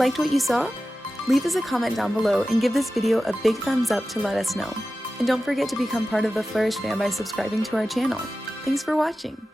Liked what you saw? Leave us a comment down below and give this video a big thumbs up to let us know. And don't forget to become part of the Flourish fam by subscribing to our channel. Thanks for watching!